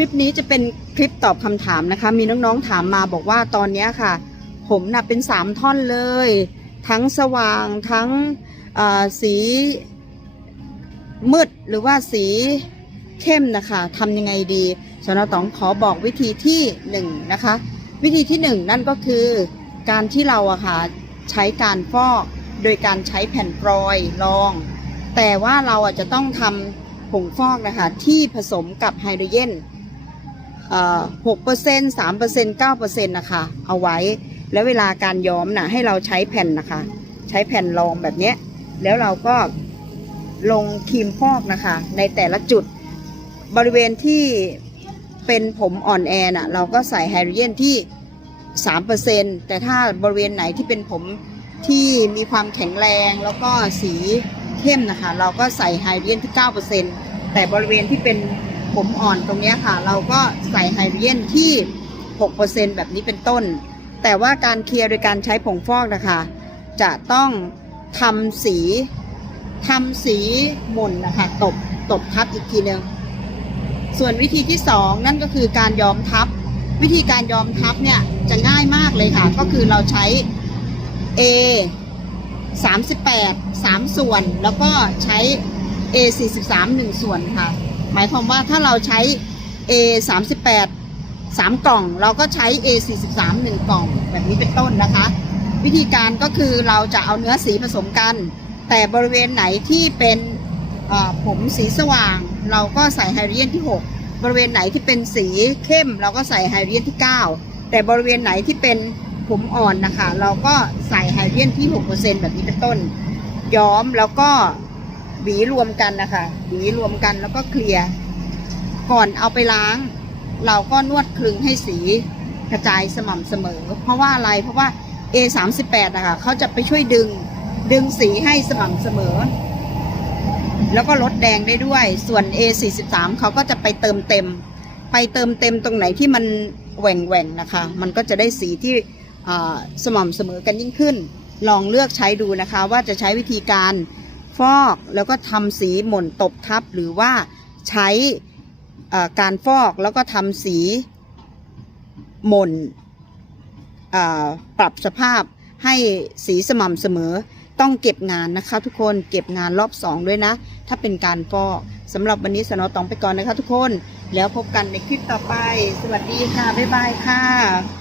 คลิปนี้จะเป็นคลิปตอบคำถามนะคะ มีน้องๆถามมาบอกว่าตอนนี้ค่ะ ผมน่ะเป็นสามท่อนเลย ทั้งสว่างทั้งสีมืดหรือว่าสีเข้มนะคะทำยังไงดีสนตองขอบอกวิธีที่หนึ่งนะคะ วิธีที่หนึ่งนั่นก็คือการที่เราอะค่ะใช้การฟอกโดยการใช้แผ่นฟรอยล์รอง แต่ว่าเราอะจะต้องทำผงฟอกนะคะที่ผสมกับไฮโดรเจน หกเปอร์เซ็นต์สามเปอร์เซ็นต์เก้าเปอร์เซ็นต์นะคะ เอาไว้ แล้วเวลาการย้อมนะให้เราใช้แผ่นนะคะ ใช้แผ่นรองแบบเนี้ย แล้วเราก็ลงครีมฟอกนะคะ ในแต่ละจุดบริเวณที่เป็นผมอ่อนแอน่ะเราก็ใส่ไฮโดรเจนที่ 3%แต่ถ้าบริเวณไหนที่เป็นผมที่มีความแข็งแรงแล้วก็สีเข้มนะคะ เราก็ใส่ไฮโดรเจนที่ 9%แต่บริเวณที่เป็น ผมอ่อนตรงนี้ค่ะ เราก็ใส่ไฮโดรเจนที่ 6%แบบนี้เป็นต้น แต่ว่าการเคลียร์โดยการใช้ผงฟอกนะคะ จะต้องทำสีทำสีหม่นนะคะ ตบตบทับอีกทีหนึ่งส่วนวิธีที่สองนั่นก็คือการย้อมทับ วิธีการย้อมทับเนี่ยจะง่ายมากเลยค่ะ ก็คือเราใช้ A 38 3 ส่วน แล้วก็ใช้ A 43 1 ส่วนค่ะ หมายความว่าถ้าเราใช้ A 38 3 กล่อง เราก็ใช้ A 43 1 กล่อง แบบนี้เป็นต้นนะคะ วิธีการก็คือเราจะเอาเนื้อสีผสมกัน แต่บริเวณไหนที่เป็นผมสีสว่าง เราก็ใส่ไฮโดรเจนที่ 6 บริเวณไหนที่เป็นสีเข้ม เราก็ใส่ไฮโดรเจนที่ 9 แต่บริเวณไหนที่เป็นผมอ่อนนะคะ เราก็ใส่ไฮโดรเจนที่ 6%แบบนี้เป็นต้น ย้อมแล้วก็ หวีรวมกันนะคะหวีรวมกันแล้วก็เคลียร์ก่อนเอาไปล้าง เราก็นวดคลึงให้สีกระจายสม่ำเสมอ เพราะว่าอะไรเพราะว่า A 3 8 นะคะเขาจะไปช่วยดึงดึงสีให้สม่ำเสมอ แล้วก็ลดแดงได้ด้วย ส่วน A 4 3 เขาก็จะไปเติมเต็ม ไปเติมเต็มตรงไหนที่มันแหว่งแหว่งนะคะ มันก็จะได้สีที่สม่ำเสมอกันยิ่งขึ้น ลองเลือกใช้ดูนะคะ ว่าจะใช้วิธีการ ฟอกแล้วก็ทำสีหม่นตบทับหรือว่าใช้การฟอกแล้วก็ทำสีหม่นปรับสภาพให้สีสม่ำเสมอ ต้องเก็บงานนะคะ ทุกคนเก็บงานรอบสองด้วยนะ ถ้าเป็นการฟอกสำหรับวันนี้สนอตองไปก่อนนะคะ ทุกคนแล้วพบกันในคลิปต่อไป สวัสดีค่ะ บ๊ายบายค่ะ